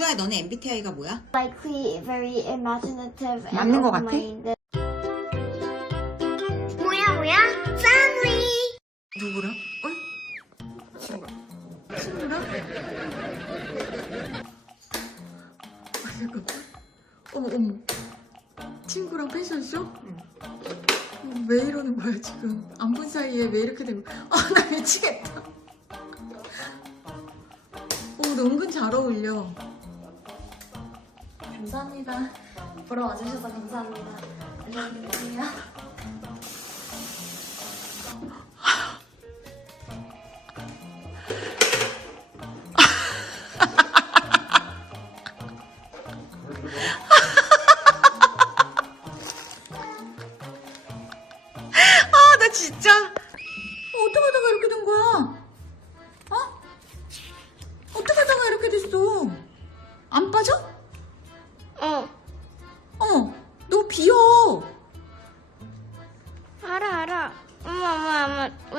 주아야 너네 MBTI가 뭐야? likely very imaginative and 맞는 것 같아? open-minded. 뭐야 뭐야? Family. 누구랑? 어? 친구랑? 친구랑? 아, 잠깐. 어머, 어머. 친구랑 패션쇼? 어, 왜 이러는 거야, 지금? 안 본 사이에 왜 이렇게 된 거야? 아, 나 미치겠다. 어, 너 은근 잘 어울려. 감사합니다. 보러 와주셔서 감사합니다. 안녕히 계세요.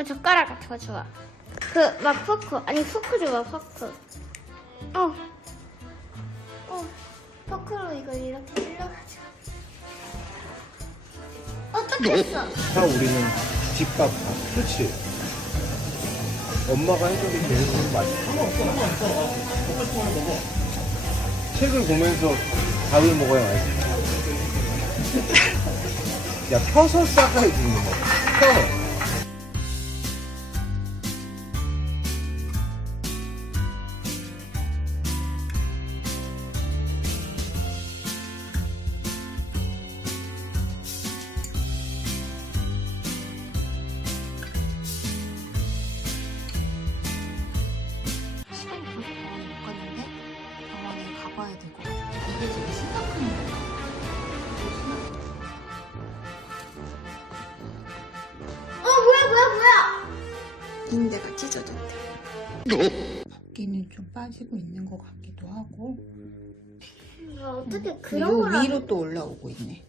엄마 젓가락 같은 거 좋아. 그 막 포크 아니 포크 좋아 포크. 어. 어. 포크로 이걸 이렇게 찔러가지고. 어떻게 했어? 다 우리는 집밥 밥. 그렇지. 엄마가 해준 게 제일 좋은 맛있어. 책을 보면서 밥을 먹어야 맛있어. 야, 펴서 싸가야 주는 거. 펴. 뭐야? 인대가 찢어졌대. 붓기는 좀 빠지고 있는 것 같기도 하고 아, 어떻게 그런 요걸 위로 또 올라오고 있네.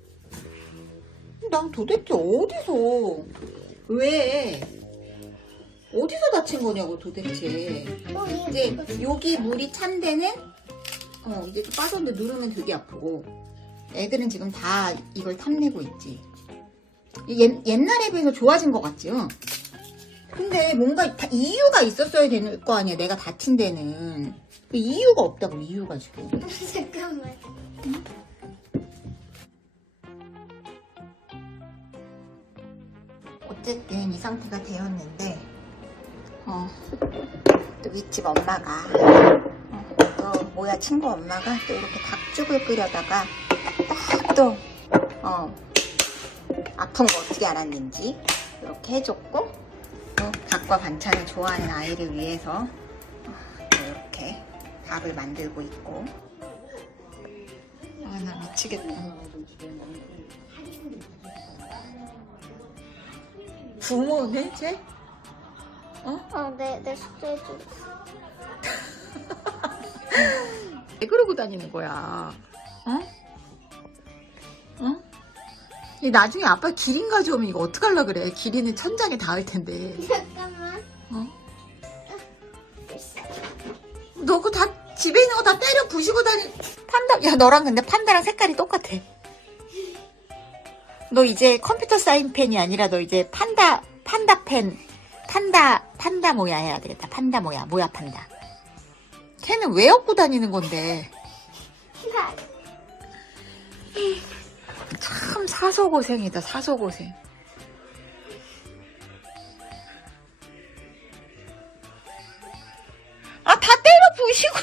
난 도대체 어디서 왜 어디서 다친 거냐고 도대체. 어, 얘 이제 이거 여기 물이 찬 데는 어 이제 또 빠졌는데 누르면 되게 아프고 애들은 지금 다 이걸 탐내고 있지 옛, 옛날에 비해서 좋아진 것 같지요? 근데 뭔가 다 이유가 있었어야 될거 아니야 내가 다친 데는 그 이유가 없다고 이유가 지금 잠깐만. 어쨌든 이 상태가 되었는데 어, 또 윗집 엄마가 어, 또 뭐야 친구 엄마가 또 이렇게 닭죽을 끓여다가 딱또 어, 아픈 거 어떻게 알았는지 이렇게 해줬고 또 닭과 반찬을 좋아하는 아이를 위해서 이렇게 밥을 만들고 있고 아 나 미치겠다 부모네 쟤? 어? 어, 내, 내 숙제 해줘. 왜 그러고 다니는 거야? 어? 어? 이 나중에 아빠 기린 가져오면 이거 어떡하려 그래? 기린은 천장에 닿을 텐데. 잠깐만. 어? 너 그거 다 집에 있는 거 다 때려 부시고 다니. 판다, 야 너랑 근데 판다랑 색깔이 똑같아. 너 이제 컴퓨터 사인펜이 아니라 너 이제 판다, 판다 펜, 판다, 판다 모야 해야 되겠다. 판다 모야, 모야 판다. 걔는 왜 얻고 다니는 건데? 참 사소 고생이다, 사소 고생. 아, 다 때려 부시고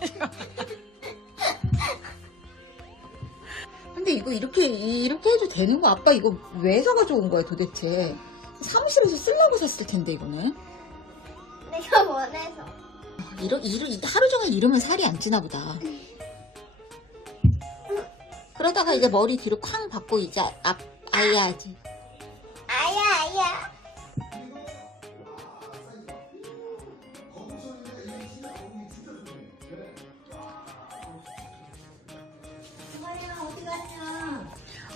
다니지 마. 근데 이거 이렇게, 이렇게 해도 되는 거? 아빠 이거 왜 사가지고 온 거야, 도대체? 사무실에서 쓰려고 샀을 텐데, 이거는. 내가 원해서. 이러, 이러, 하루 종일 이러면 살이 안 찌나 보다. 그러다가 이제 머리 뒤로 쾅 받고 이제 아, 아야지. 아야, 아야.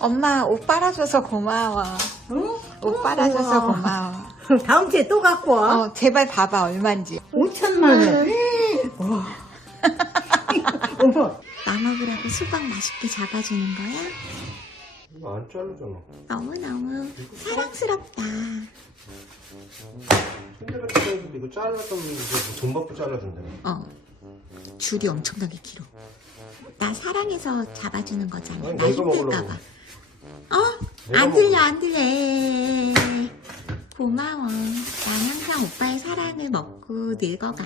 엄마 옷 빨아줘서 고마워. 옷 빨아줘서 고마워. 다음 주에 또 갖고 와. 어, 제발 봐봐 얼만지. 5천만 원. 엄마하고 수박 맛있게 잡아주는 거야? 이거 안 자르잖아. 너무너무 사랑스럽다. 이거 이거 뭐돈 받고 잘라준다며. 어. 줄이 엄청나게 길어. 나 사랑해서 잡아주는 거잖아. 아니, 나 내가 힘들까봐. 어? 내가 안 들려, 안 들려. 고마워. 난 항상 오빠의 사랑을 먹고 늙어가.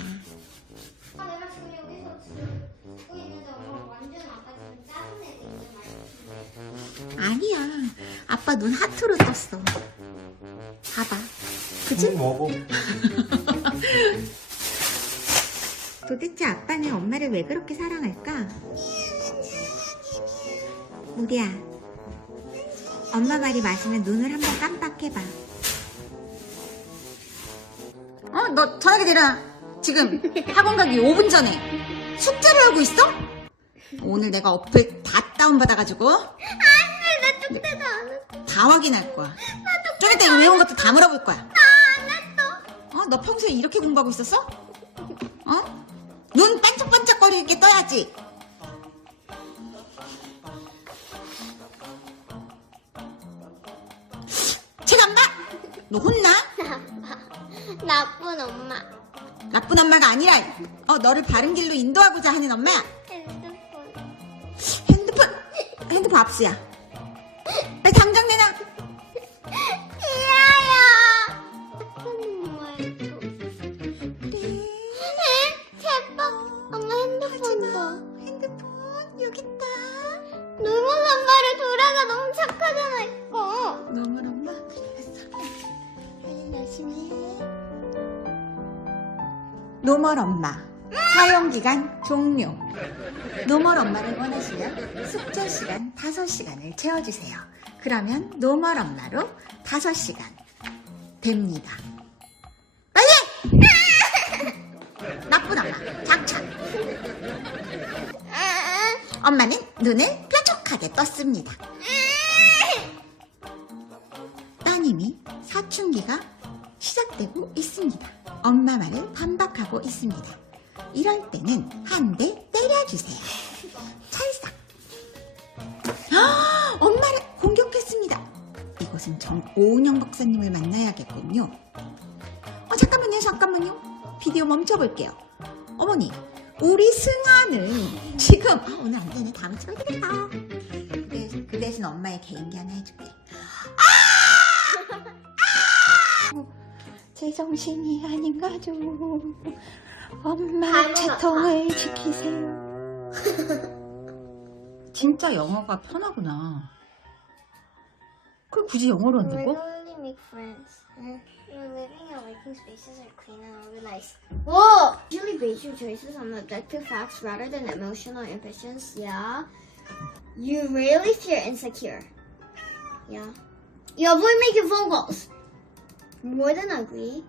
아, 내가 지금 여기서 지금 눈 하트로 떴어. 봐봐. 그치? 응, 먹어. 도대체 아빠는 엄마를 왜 그렇게 사랑할까? 우리야, 엄마 말이 맞으면 눈을 한번 깜빡해봐. 어? 너 저녁에 내려. 지금 학원 가기 5분 전에 숙제를 하고 있어? 오늘 내가 어플 다 다운받아가지고 나 쪽대도 안 했어. 다 확인할 거야. 좀 이따 이거 외운 것도 다 물어볼 거야. 안 했어. 어? 너 평소에 이렇게 공부하고 있었어? 어? 눈 반짝반짝거리게 떠야지. 책 안 봐? 너 혼나? 나쁜 엄마. 나쁜 엄마가 아니라 어 너를 바른 길로 인도하고자 하는 엄마야. 핸드폰. 핸드폰 핸드폰 압수야. 빨리 당장 내놔. 나쁜 엄마였어. 그래. 제발. 엄마 핸드폰도. 핸드폰 여기 있다. 놀문 엄마를 돌아가 너무 착하잖아 이거. 너무 엄마 그랬어. 열심히 해. 노멀 엄마 사용 기간 종료. 노멀 엄마를 원하시면 숙제 시간 5시간을 채워주세요. 그러면 노멀 엄마로 5시간 됩니다. 빨리! 나쁜 엄마 작천. 엄마는 눈을 뾰족하게 떴습니다. 오은영 박사님을 만나야겠군요. 어, 잠깐만요, 잠깐만요. 비디오 멈춰볼게요. 어머니, 우리 승아는 지금 아, 오늘 안 되네. 다음에 찍어야 되겠다. 그 대신, 그 대신 엄마의 개인기 하나 해줄게. 제 정신이 아닌 가죠. 엄마 닮아갔다. 채통을 지키세요. 진짜 영어가 편하구나. 그걸 굳이 영어로 한다고? Regularly make friends. Your living and working spaces are clean and organized. Whoa! Usually base your choices on objective facts rather than emotional ambitions. Yeah. You rarely feel insecure. Yeah. You avoid making phone calls. More than ugly.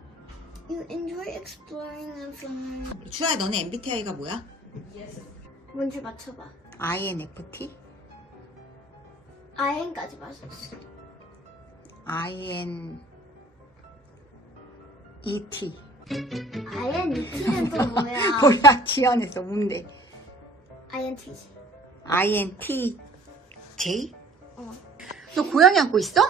You enjoy exploring and feeling. 주아야, 너네 MBTI가 뭐야? 뭔지 맞춰봐. INFT? IN까지 맞았어. IN ET. INT는 또 뭐야? 뭐야, 지연했어, 뭔데? INT지. INTJ? 어. 너 고양이 안고 있어?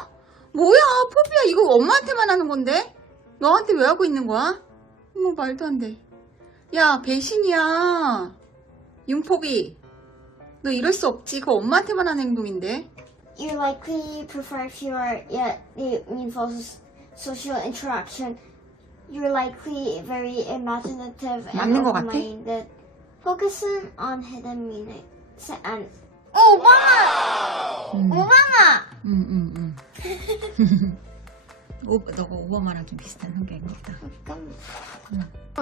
뭐야, 포비야, 이거 엄마한테만 하는 건데? 너한테 왜 하고 있는 거야? 어머, 말도 안 돼. 야, 배신이야. 윤포비. 너 이럴 수 없지. 그거 엄마한테만 하는 행동인데. You likely prefer fewer yet meaningful s- social interaction. You're likely very imaginative and 맞는 것 같아? open-minded, focusing on hidden meanings and. 어, 오바마! 음, 오바마! 음, 음. 오, 너가 오바마랑 좀 비슷한 성격인 것 같다. 잠깐만.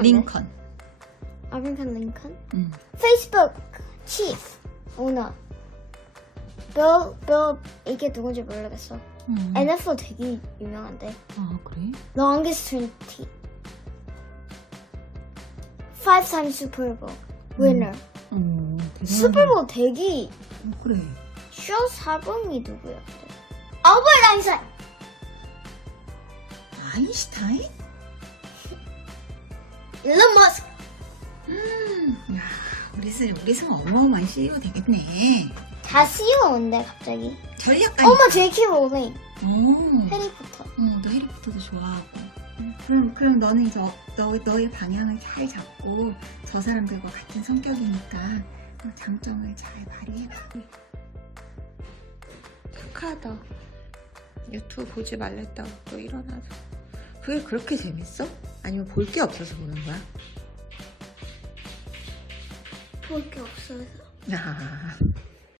링컨. 아브라함 링컨? 음. Facebook chief owner. 빌, 빌 이게 누군지 모르겠어. 음. NFL 되게 유명한데. 아, 그래? longest 20. Five time Super Bowl winner. 어, 대단하다. 슈퍼볼 대기 어, 그래. 쇼 사범이 누구야? 알버트 아인슈타인. 아인슈타인? 일론 머스크. 음, 야, 우리 우리 승 우리 승 어마어마한 CEO 되겠네. 다 씌워온대 갑자기. 전략가니. 엄마 JK 롤링. 오. 해리포터. 어, 너 해리포터도 좋아하고. 응, 그럼 그럼 너는 이제 어- 너 너의 방향을 잘 잡고 저 사람들과 같은 성격이니까 어, 장점을 잘 발휘해봐. 착하다. 유튜브 보지 말랬다고 또 일어나서. 그게 그렇게 재밌어? 아니면 볼 게 없어서 보는 거야? 볼 게 없어서. 아,